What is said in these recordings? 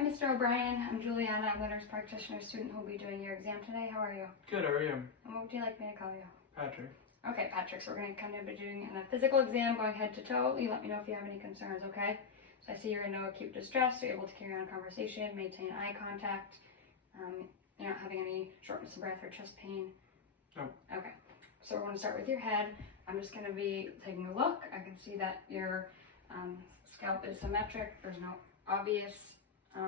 Hi, Mr. O'Brien. I'm Juliana. I'm the nurse practitioner student who will be doing your exam today. How are you? Good, how are you? And what would you like me to call you? Patrick. Okay, Patrick. So we're going to kind of be doing a physical exam, going head to toe. You let me know if you have any concerns, okay? So I see you're in no acute distress. You're able to carry on a conversation, maintain eye contact. You're not having any shortness of breath or chest pain? No. Okay. So we're going to start with your head. I'm just going to be taking a look. I can see that your scalp is symmetric. There's no obvious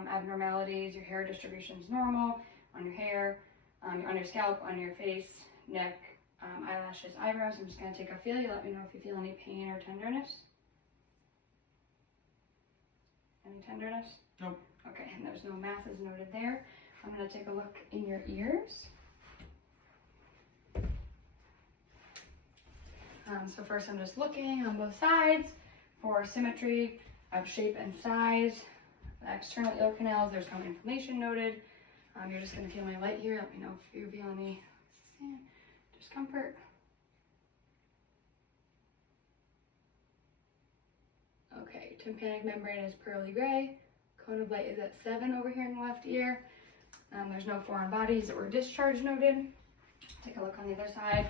abnormalities. Your hair distribution is normal on your hair, on your scalp, on your face, neck, eyelashes, eyebrows. I'm just going to take a feel. You let me know if you feel any pain or tenderness. Any tenderness? Nope. Okay, and there's no masses noted there. I'm going to take a look in your ears. So first I'm just looking on both sides for symmetry of shape and size. The external ear canals, there's no inflammation noted. You're just going to feel my light here. Let me know if you feel any discomfort. Okay, tympanic membrane is pearly gray. Cone of light is at 7 over here in the left ear. There's no foreign bodies or discharge noted. Take a look on the other side.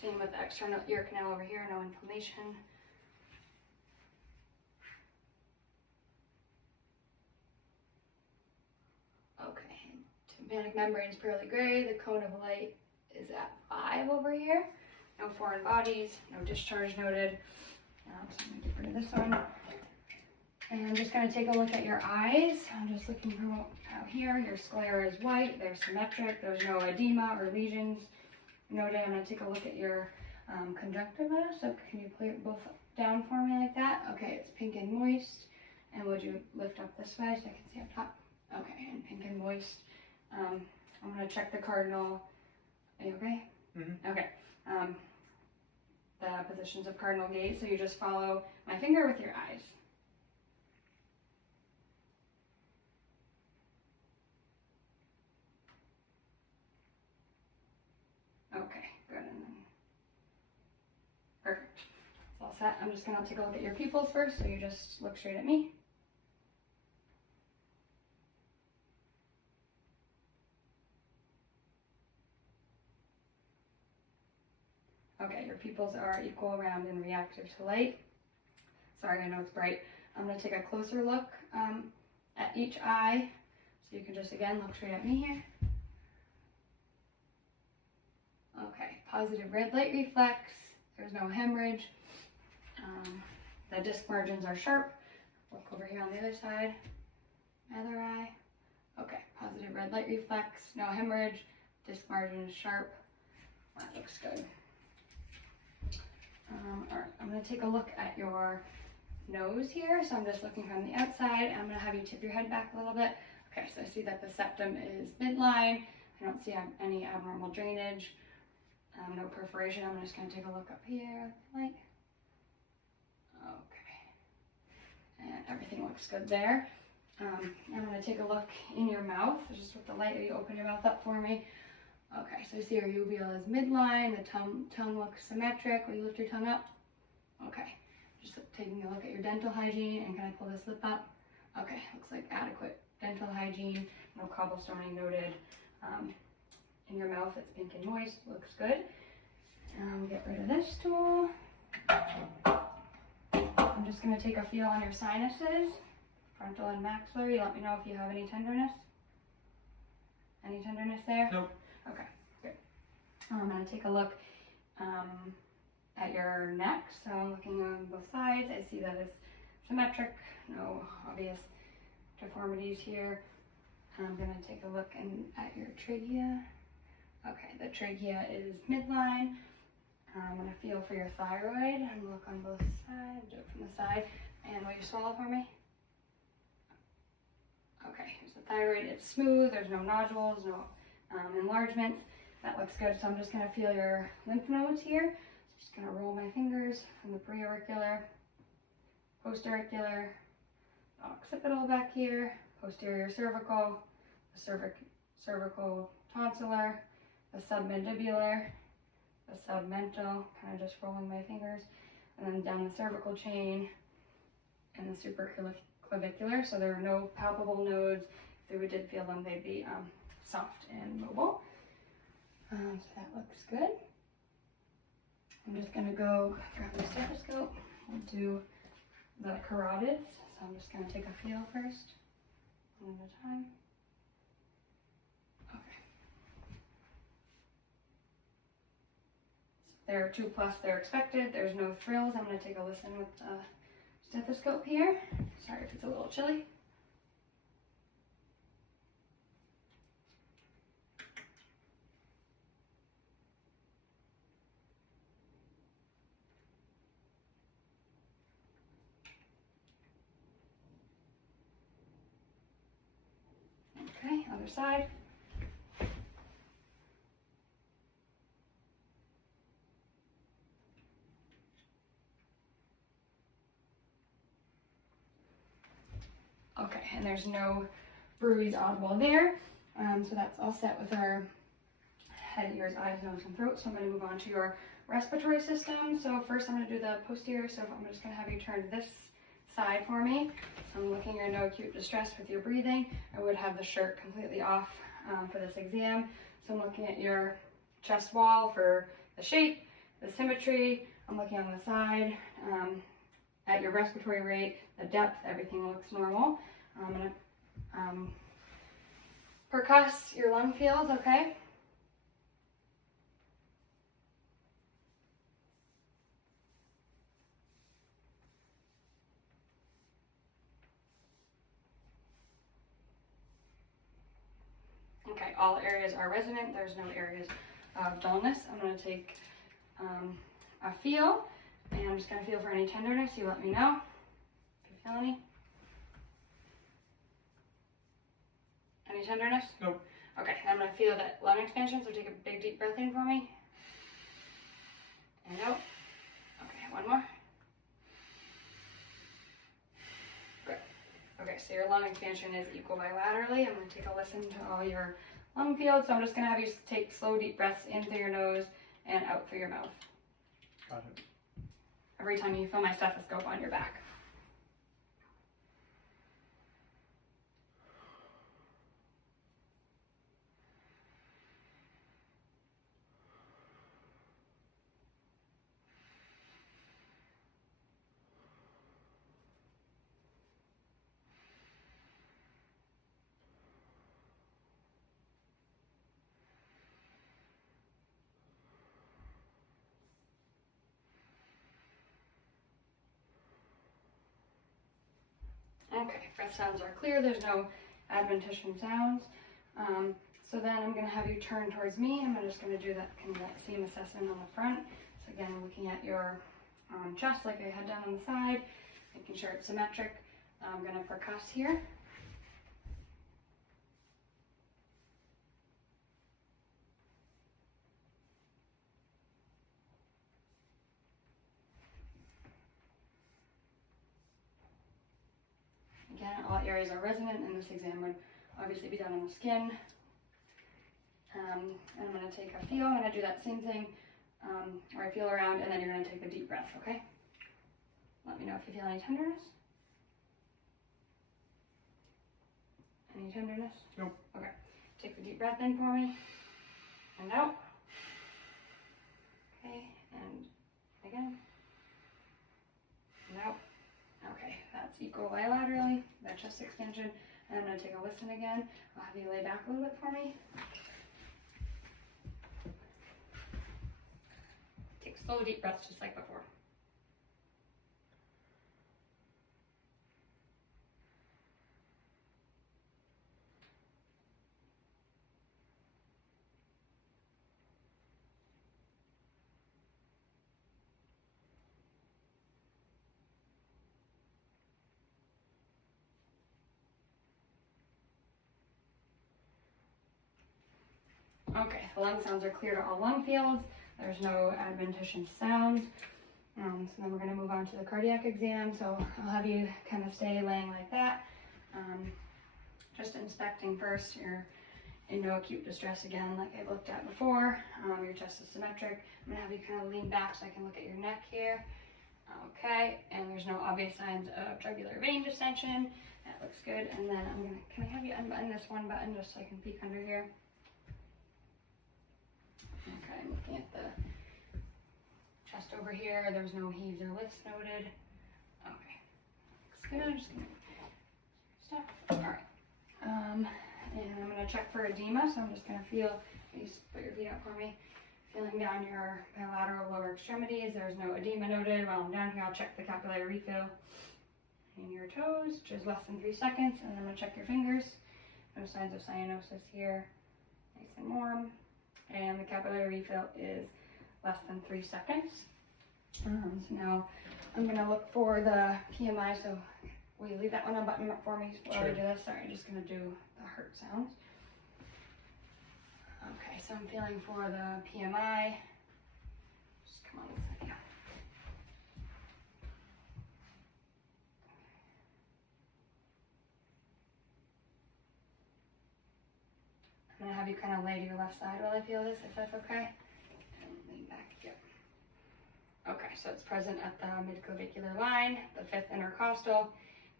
Same with the external ear canal over here, no inflammation. Okay, tympanic membrane is pearly gray. The cone of light is at 5 over here. No foreign bodies, no discharge noted. So I'm going to get rid of this one. And I'm just going to take a look at your eyes. I'm just looking from out here. Your sclera is white. They're symmetric. There's no edema or lesions noted. I'm going to take a look at your conjunctiva. So can you play it both down for me like that? Okay, it's pink and moist. And would you lift up this way so I can see up top? Okay, and pink and moist. I'm going to check the cardinal. Are you okay? Mm-hmm. Okay. The positions of cardinal gaze. So you just follow my finger with your eyes. Okay, good. And then perfect. It's all set. I'm just going to take a look at your pupils first. So you just look straight at me. Okay, your pupils are equal, round, and reactive to light. Sorry, I know it's bright. I'm going to take a closer look at each eye. So you can just, again, look straight at me here. Okay, positive red light reflex. There's no hemorrhage. The disc margins are sharp. Look over here on the other side. Other eye. Okay, positive red light reflex. No hemorrhage. Disc margin is sharp. That looks good. All right, I'm going to take a look at your nose here. So I'm just looking from the outside. I'm going to have you tip your head back a little bit. Okay, so I see that the septum is midline. I don't see any abnormal drainage. No perforation. I'm just going to take a look up here. Light. Okay. And everything looks good there. I'm going to take a look in your mouth. Just with the light, you open your mouth up for me. Okay, so I see your uvula is midline. The tongue looks symmetric. Will you lift your tongue up? Okay. Just taking a look at your dental hygiene. And can I pull this lip up? Okay, looks like adequate dental hygiene. No cobblestoning noted. In your mouth, it's pink and moist. Looks good. Get rid of this tool. I'm just going to take a feel on your sinuses, frontal and maxillary. Let me know if you have any tenderness. Any tenderness there? Nope. Okay, good. I'm going to take a look at your neck. So I'm looking on both sides. I see that it's symmetric. No obvious deformities here. I'm going to take a look at your trachea. Okay, the trachea is midline. I'm going to feel for your thyroid and look on both sides, do it from the side. And will you swallow for me? Okay, here's the thyroid. It's smooth. There's no nodules, no enlargements. That looks good. So I'm just going to feel your lymph nodes here. So just going to roll my fingers from the preauricular, postauricular, occipital back here, posterior cervical, the cervical tonsillar, the submandibular, the submental, kind of just rolling my fingers, and then down the cervical chain and the clavicular, so there are no palpable nodes. If we did feel them, they'd be soft and mobile. So that looks good. I'm just gonna go grab the stethoscope and do the carotids. So I'm just gonna take a feel first, one at a time. Okay. So they're 2+, they're expected. There's no thrills. I'm gonna take a listen with the stethoscope here. Sorry if it's a little chilly. Okay, other side. Okay, and there's no bruise audible there. So that's all set with our head, ears, eyes, nose, and throat. So I'm going to move on to your respiratory system. So first I'm going to do the posterior. So I'm just going to have you turn this side for me. So I'm looking at no acute distress with your breathing. I would have the shirt completely off for this exam. So I'm looking at your chest wall for the shape, the symmetry. I'm looking on the side at your respiratory rate, the depth, everything looks normal. I'm going to percuss your lung fields, okay? Okay, all areas are resonant. There's no areas of dullness. I'm going to take a feel, and I'm just going to feel for any tenderness. You let me know if you feel any. Any tenderness? Nope. Okay, I'm going to feel that lung expansion, so take a big deep breath in for me. And out. Okay, one more. Good. Okay, so your lung expansion is equal bilaterally. I'm going to take a listen to all your lung fields. So I'm just going to have you take slow deep breaths in through your nose and out through your mouth. Got it. Every time you feel my stethoscope on your back. Okay, breath sounds are clear. There's no adventition sounds. So then I'm going to have you turn towards me. I'm just going to do that same assessment on the front. So again, I'm looking at your chest like I had done on the side, making sure it's symmetric. I'm going to percuss here. Again, all areas are resonant, and this exam would obviously be done on the skin. And I'm going to take a feel. I'm going to do that same thing where I feel around, and then you're going to take a deep breath, okay? Let me know if you feel any tenderness. Any tenderness? Nope. Okay. Take the deep breath in for me, and out. Okay, and again, and out. Okay, that's equal bilaterally, that chest expansion. And I'm going to take a listen again. I'll have you lay back a little bit for me. Take slow deep breaths just like before. Okay, the lung sounds are clear to all lung fields. There's no adventition sounds. So then we're going to move on to the cardiac exam. So I'll have you kind of stay laying like that. Just inspecting first. You're in no acute distress again, like I looked at before. Your chest is symmetric. I'm going to have you kind of lean back so I can look at your neck here. Okay, and there's no obvious signs of jugular vein distension. That looks good. And then can I have you unbutton this one button just so I can peek under here? Okay, I'm looking at the chest over here. There's no heaves or lifts noted. Okay, looks good. I'm just gonna stuff. All right. And I'm gonna check for edema. So I'm just gonna feel. Please put your feet out for me. Feeling down your bilateral lower extremities. There's no edema noted. While I'm down here, I'll check the capillary refill in your toes, which is less than 3 seconds. And then I'm gonna check your fingers. No signs of cyanosis here. Nice and warm. And the capillary refill is less than 3 seconds. So now I'm gonna look for the PMI. So will you leave that one unbuttoned up for me while I do this? Sorry, I'm just gonna do the heart sounds. Okay, so I'm feeling for the PMI. Just come on a second. I'm gonna have you kind of lay to your left side while I feel this, if that's okay. And lean back again. Okay, so it's present at the midclavicular line, the 5th intercostal.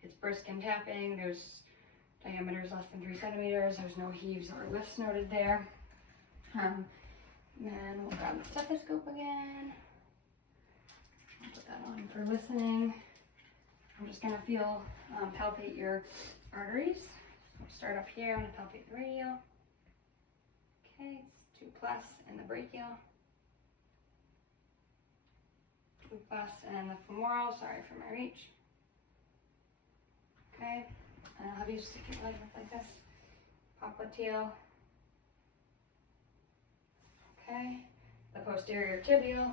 It's brisk and tapping. There's diameters less than 3 centimeters. There's no heaves or lifts noted there. Then we'll grab the stethoscope again. I'll put that on for listening. I'm just gonna feel, palpate your arteries. So we'll start up here. I'm gonna palpate the radial. Okay, it's 2 plus in the brachial. 2 plus and the femoral. Sorry for my reach. Okay, and I'll have you stick your leg up like this. Popliteal. Okay, the posterior tibial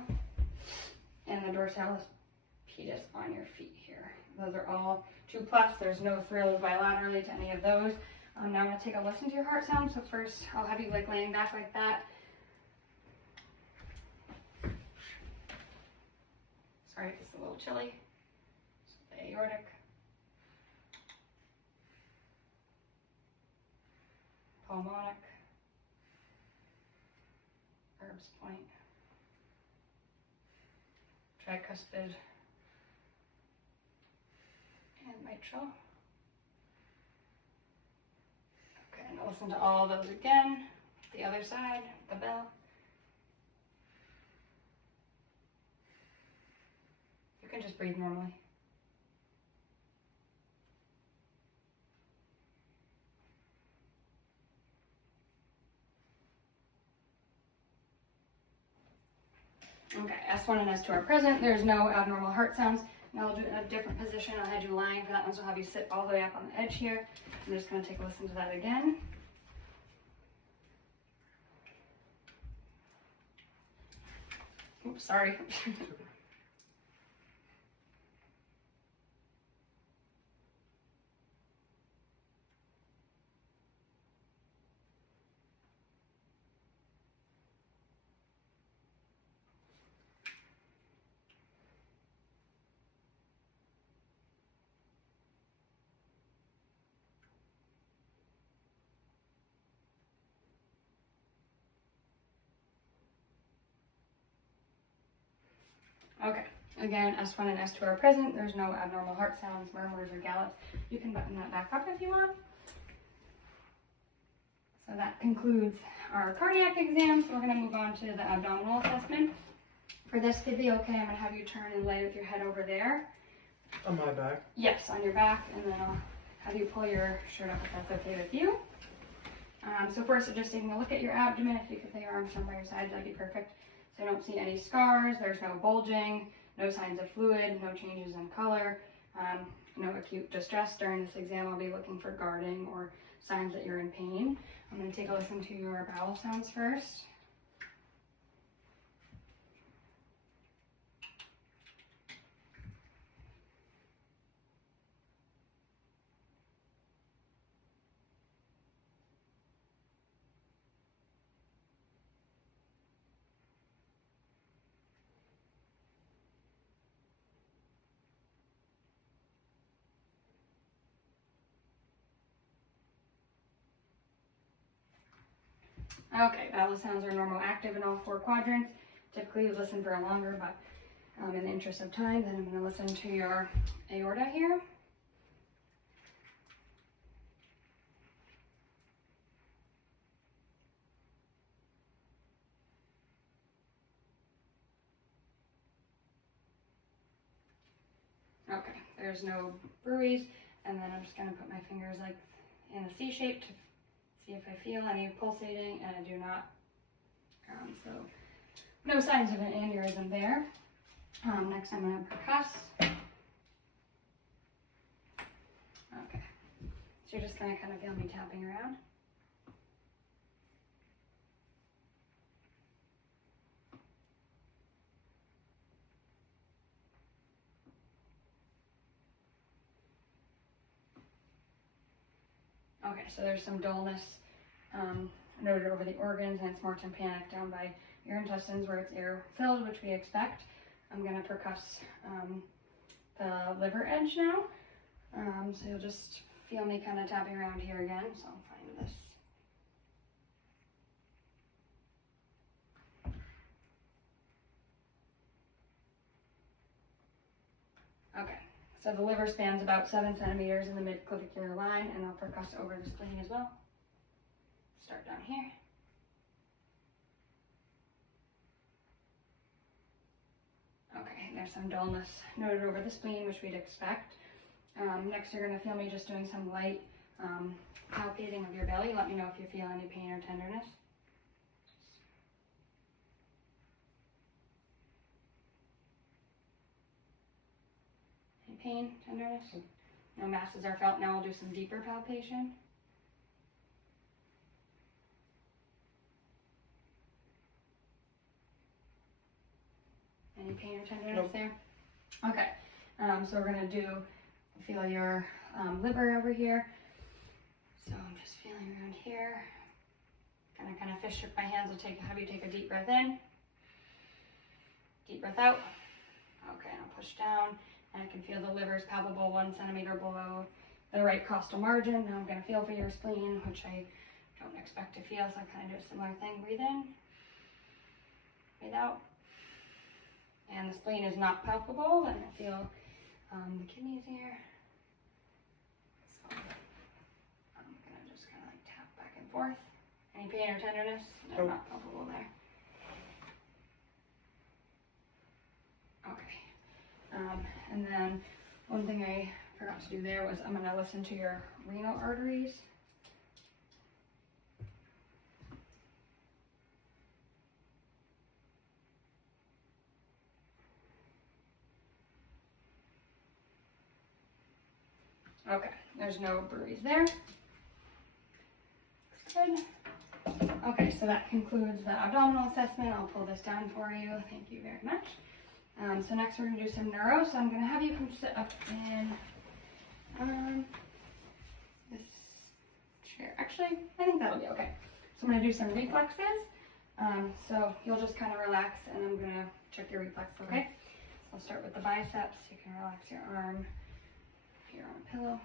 and the dorsalis pedis on your feet here. Those are all 2 plus. There's no thrills bilaterally to any of those. Now I'm going to take a listen to your heart sound. So first I'll have you like laying back like that. Sorry if it's a little chilly. So the aortic. Pulmonic. Herb's point. Tricuspid. And mitral. Okay, and listen to all those again. The other side, the bell. You can just breathe normally. Okay, S1 and S2 are present. There's no abnormal heart sounds. Now I'll do it in a different position. I had you lying for that one, so I'll have you sit all the way up on the edge here. I'm just going to take a listen to that again. Oops, sorry. Okay, again, S1 and S2 are present. There's no abnormal heart sounds, murmurs, or gallops. You can button that back up if you want. So that concludes our cardiac exam. So we're going to move on to the abdominal assessment. For this to be okay, I'm going to have you turn and lay with your head over there. On my back? Yes, on your back, and then I'll have you pull your shirt up if that's okay with you. So first, just taking a look at your abdomen. If you could lay your arms down by your sides, that'd be perfect. So I don't see any scars, there's no bulging, no signs of fluid, no changes in color, no acute distress. During this exam, I'll be looking for guarding or signs that you're in pain. I'm going to take a listen to your bowel sounds first. Okay, bowel sounds are normal active in all 4 quadrants. Typically you listen for longer, but In the interest of time, then I'm going to listen to your aorta here. Okay, there's no bruise, and then I'm just going to put my fingers like in a C shape to see if I feel any pulsating, and I do not. So no signs of an aneurysm there. Next I'm going to percuss. Okay, so you're just going to kind of feel me tapping around. Okay, so there's some dullness noted over the organs, and it's more tympanic down by your intestines where it's air filled, which we expect. I'm going to percuss the liver edge now. So you'll just feel me kind of tapping around here again. So I'll find this. Okay, so the liver spans about 7 centimeters in the mid-clavicular line, and I'll percuss over the spleen as well. Start down here. Okay, there's some dullness noted over the spleen, which we'd expect. Next, you're going to feel me just doing some light palpating of your belly. Let me know if you feel any pain or tenderness. Any pain, tenderness? No masses are felt. Now we'll do some deeper palpation. Any pain or tenderness there? Okay, so we're going to feel your liver over here. So I'm just feeling around here. Gonna kind of fish with my hands. I'll have you take a deep breath in. Deep breath out. Okay, and I'll push down. And I can feel the liver is palpable 1 centimeter below the right costal margin. Now I'm going to feel for your spleen, which I don't expect to feel, so I kind of do a similar thing. Breathe in. Breathe out. And the spleen is not palpable, and I feel the kidneys here. So I'm going to just kind of like tap back and forth. Any pain or tenderness? No, not palpable there. Okay. And then one thing I forgot to do there was I'm going to listen to your renal arteries. Okay, there's no bruise there. Good. Okay, so that concludes the abdominal assessment. I'll pull this down for you. Thank you very much. So next we're going to do some neuro. So I'm going to have you come sit up in this chair. Actually, I think that'll be okay. So I'm going to do some reflexes. So you'll just kind of relax, and I'm going to check your reflexes, okay? So I'll start with the biceps. You can relax your arm if you're on a pillow.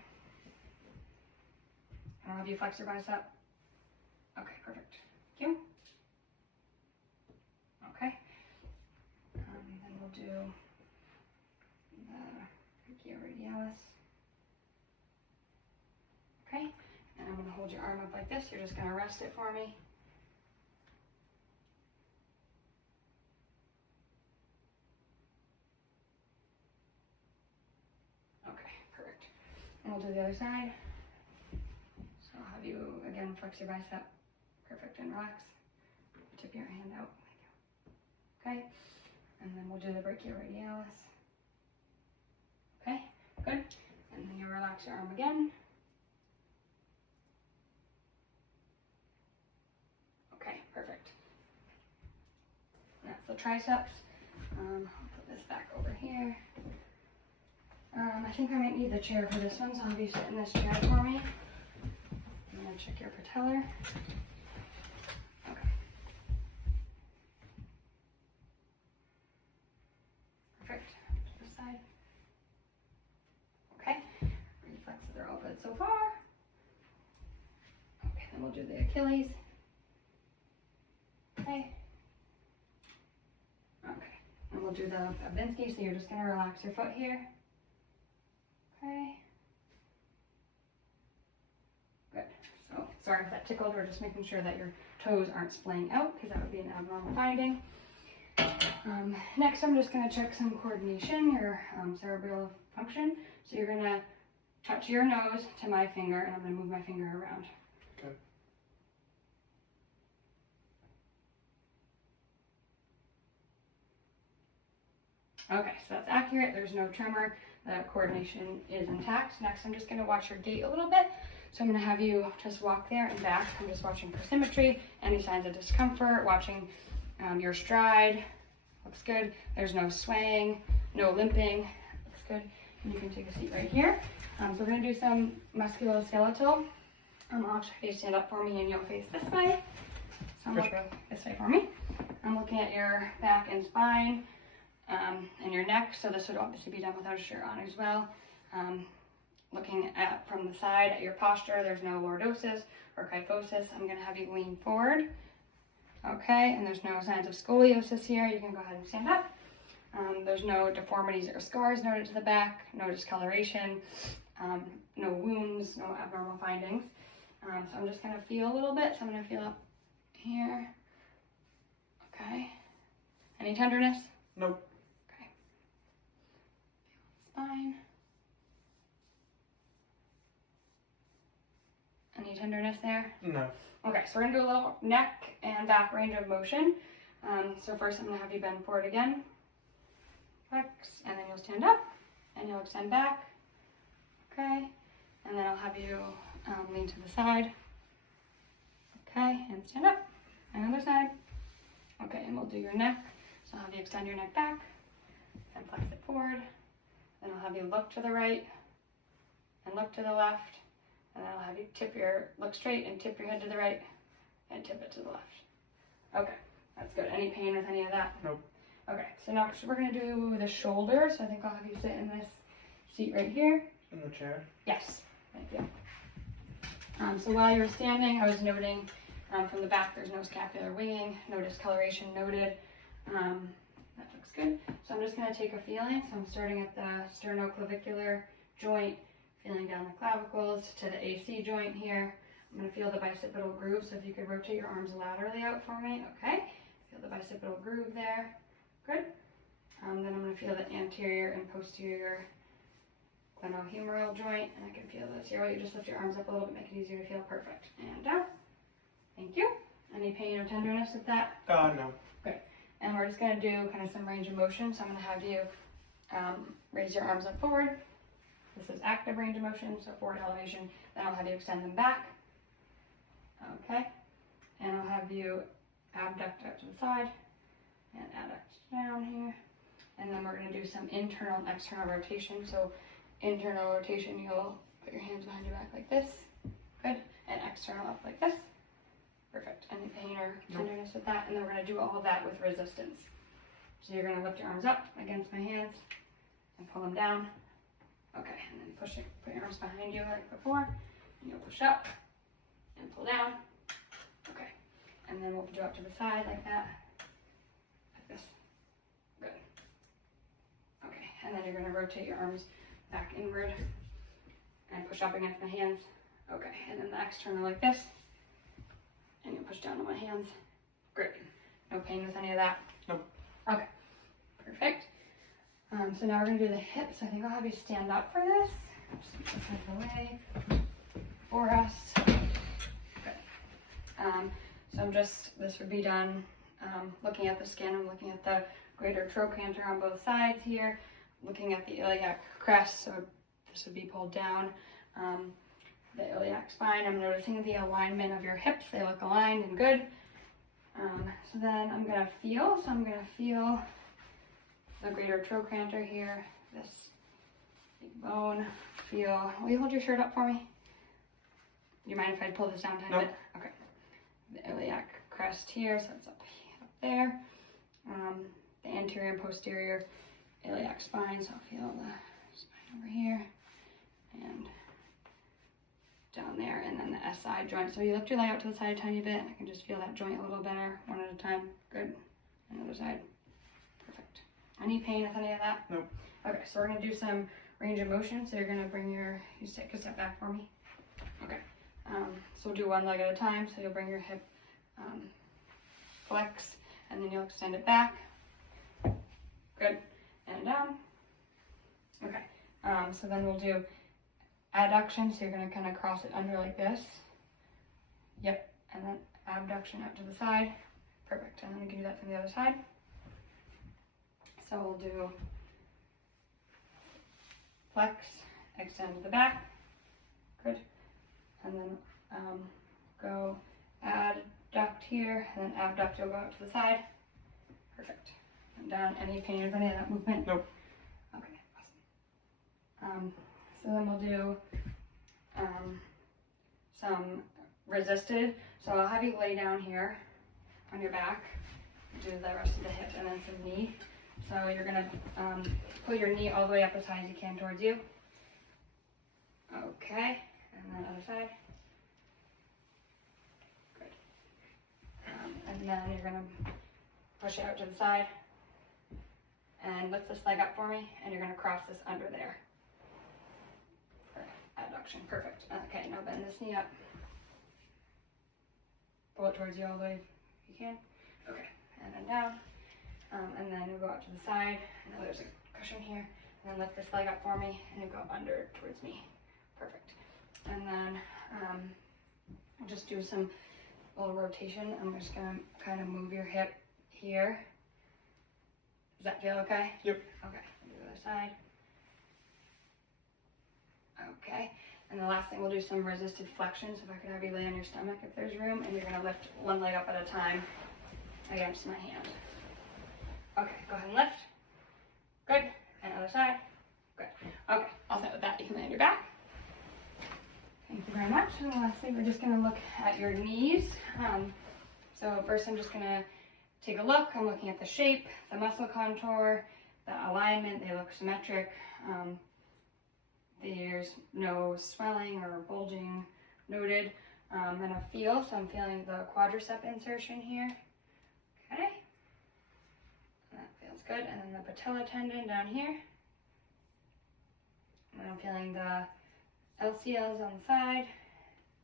I'll have you flex your bicep. Okay, perfect. Thank you. Okay. Then we'll do the brachioradialis. Okay. And I'm going to hold your arm up like this. You're just going to rest it for me. Okay, perfect. And we'll do the other side. So I'll have you again flex your bicep. Perfect, and relax. Tip your hand out. Okay, and then we'll do the brachioradialis. Okay, good. And then you relax your arm again. Okay, perfect. That's the triceps. I'll put this back over here. I think I might need the chair for this one, so I'll have you sit in this chair for me. I'm going to check your patellar. Okay. Perfect. To the side. Okay. Reflexes are all good so far. Okay, then we'll do the Achilles. Okay. Okay. And we'll do the Babinski. So you're just gonna relax your foot here. Okay. Good. So sorry if that tickled. We're just making sure that your toes aren't splaying out because that would be an abnormal finding. Next, I'm just gonna check some coordination, your cerebral function. So you're gonna touch your nose to my finger, and I'm gonna move my finger around. Okay. Okay, so that's accurate. There's no tremor. The coordination is intact. Next, I'm just going to watch your gait a little bit. So I'm going to have you just walk there and back. I'm just watching for symmetry, any signs of discomfort, watching your stride. Looks good. There's no swaying, no limping. Looks good. And you can take a seat right here. So we're going to do some musculoskeletal. I'll have you stand up for me and you'll face this way. So I'm looking this way for me. I'm looking at your back and spine. And your neck, so this would obviously be done without a shirt on as well. Looking at from the side at your posture, there's no lordosis or kyphosis. I'm going to have you lean forward. Okay, and there's no signs of scoliosis here. You can go ahead and stand up. There's no deformities or scars noted to the back, no discoloration, no wounds, no abnormal findings. So I'm just going to feel a little bit. So I'm going to feel up here. Okay. Any tenderness? Nope. Spine. Any tenderness there? No. Okay, so we're gonna do a little neck and back range of motion. So first I'm gonna have you bend forward again. Flex, and then you'll stand up, and you'll extend back. Okay, and then I'll have you lean to the side. Okay, and stand up. Another side. Okay, and we'll do your neck. So I'll have you extend your neck back, and flex it forward. Then I'll have you look to the right and look to the left. And then I'll have you look straight and tip your head to the right and tip it to the left. Okay, that's good. Any pain with any of that? Nope. Okay, so now we're gonna do the shoulder. So I think I'll have you sit in this seat right here. In the chair? Yes, thank you. So while you were standing, I was noting from the back there's no scapular winging, no discoloration noted. That looks good. So I'm just going to take a feeling. So I'm starting at the sternoclavicular joint, feeling down the clavicles to the AC joint here. I'm going to feel the bicipital groove. So if you could rotate your arms laterally out for me. Okay. Feel the bicipital groove there. Good. Then I'm going to feel the anterior and posterior glenohumeral joint. And I can feel this here. You just lift your arms up a little bit, make it easier to feel. Perfect. And down. Thank you. Any pain or tenderness with that? No. Good. And we're just going to do kind of some range of motion. So I'm going to have you raise your arms up forward. This is active range of motion, so forward elevation. Then I'll have you extend them back. Okay. And I'll have you abduct out to the side and adduct down here. And then we're going to do some internal and external rotation. So internal rotation, you'll put your hands behind your back like this. Good. And external up like this. Perfect. Any pain or tenderness with that? And then we're going to do all of that with resistance. So you're going to lift your arms up against my hands and pull them down. Okay, and then put your arms behind you like before. And you'll push up and pull down. Okay. And then we'll do up to the side like that. Like this. Good. Okay, and then you're going to rotate your arms back inward and push up against my hands. Okay, and then the external like this. And you push down on my hands. Great. No pain with any of that? Nope. Okay. Perfect. So now we're going to do the hips. I think I'll have you stand up for this. Just put this out of the way for us. Good. So this would be done looking at the skin. I'm looking at the greater trochanter on both sides here. Looking at the iliac crest. So this would be pulled down. The iliac spine. I'm noticing the alignment of your hips. They look aligned and good. So then I'm going to feel. So I'm going to feel the greater trochanter here. This big bone. Feel. Will you hold your shirt up for me? Do you mind if I pull this down a tiny bit? Okay. The iliac crest here. So it's up there. The anterior and posterior iliac spine. So I'll feel the spine over here. And down there, and then the SI joint. So you lift your leg out to the side a tiny bit. I can just feel that joint a little better, one at a time. Good. Another side. Perfect. Any pain with any of that? Nope. Okay, so we're gonna do some range of motion. So you're gonna bring you take a step back for me. Okay. So we'll do one leg at a time. So you'll bring your hip flex, and then you'll extend it back. Good. And down. Okay. So then we'll do adduction. So you're gonna kind of cross it under like this. Yep. And then abduction out to the side. Perfect. And then we can do that from the other side. So we'll do flex, extend to the back. Good. And then go adduct here, and then abduct, you'll go out to the side. Perfect. And down. Any pain with any of that movement? Nope. Okay, awesome. So then we'll do some resisted. So I'll have you lay down here on your back, do the rest of the hip, and then some knee. So you're gonna pull your knee all the way up as high as you can towards you. Okay, and then other side. Good. And then you're gonna push it out to the side and lift this leg up for me, and you're gonna cross this under there for adduction. Perfect. Okay, now bend this knee up. Pull it towards you all the way if you can. Okay, and then down. And then we'll go out to the side. I know there's a cushion here. And then lift this leg up for me, and you go under towards me. Perfect. And then I'll just do some little rotation. I'm just gonna kind of move your hip here. Does that feel okay? Yep. Okay, do the other side. Okay, and the last thing, we'll do some resisted flexions. If I could have you lay on your stomach if there's room, and you're gonna lift one leg up at a time against my hand. Okay, go ahead and lift. Good, and other side. Good. Okay, all set with that. You can lay on your back. Thank you very much. And lastly, we're just gonna look at your knees. So first I'm just gonna take a look. I'm looking at the shape, the muscle contour, the alignment. They look symmetric. There's no swelling or bulging noted. And a feel, so I'm feeling the quadricep insertion here. Okay. That feels good. And then the patella tendon down here. And I'm feeling the LCLs on the side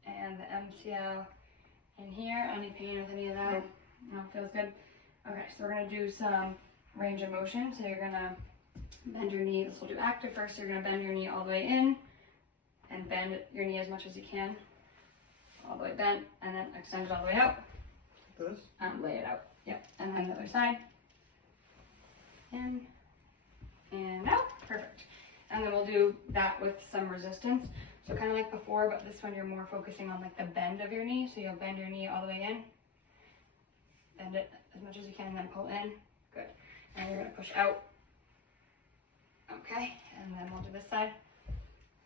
and the MCL in here. Any pain with any of that? No, feels good. Okay, so we're gonna do some range of motion. So you're gonna bend your knee. This will do active first. You're gonna bend your knee all the way in and bend your knee as much as you can. All the way bent, and then extend it all the way out. This? Lay it out. Yep. And then the other side. In and out. Perfect. And then we'll do that with some resistance. So kind of like before, but this one you're more focusing on like the bend of your knee. So you'll bend your knee all the way in. Bend it as much as you can, and then pull in. Good. And you're going to push out. Okay. And then we'll do this side.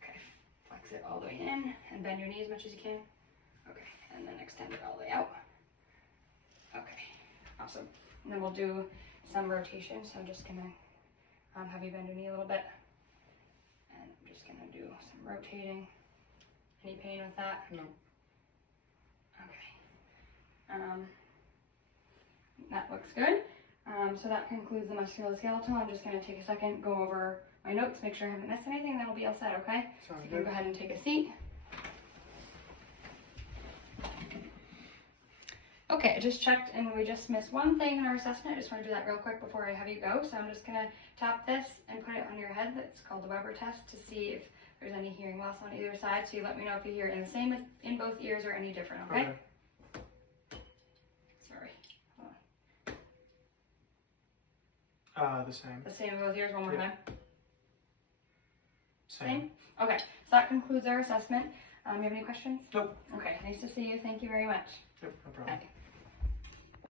Okay. Flex it all the way in and bend your knee as much as you can. Okay. And then extend it all the way out. Okay. Awesome. And then we'll do some rotation. So I'm just going to have you bend your knee a little bit. And I'm just going to do some rotating. Any pain with that? No. Okay. That looks good. So that concludes the musculoskeletal. I'm just going to take a second, go over my notes, make sure I haven't missed anything, then we'll be all set, okay? Sounds So you good. can go ahead and take a seat. Okay, I just checked and we just missed one thing in our assessment. I just want to do that real quick before I have you go. So I'm just going to tap this and put it on your head. That's called the Weber test, to see if there's any hearing loss on either side. So you let me know if you hear in the same in both ears or any different, okay? Sorry. The same. The same in both ears, one more Yeah. time. Same. Okay, so that concludes our assessment. You have any questions? Nope. Okay, nice to see you. Thank you very much. Yep, no problem. Bye.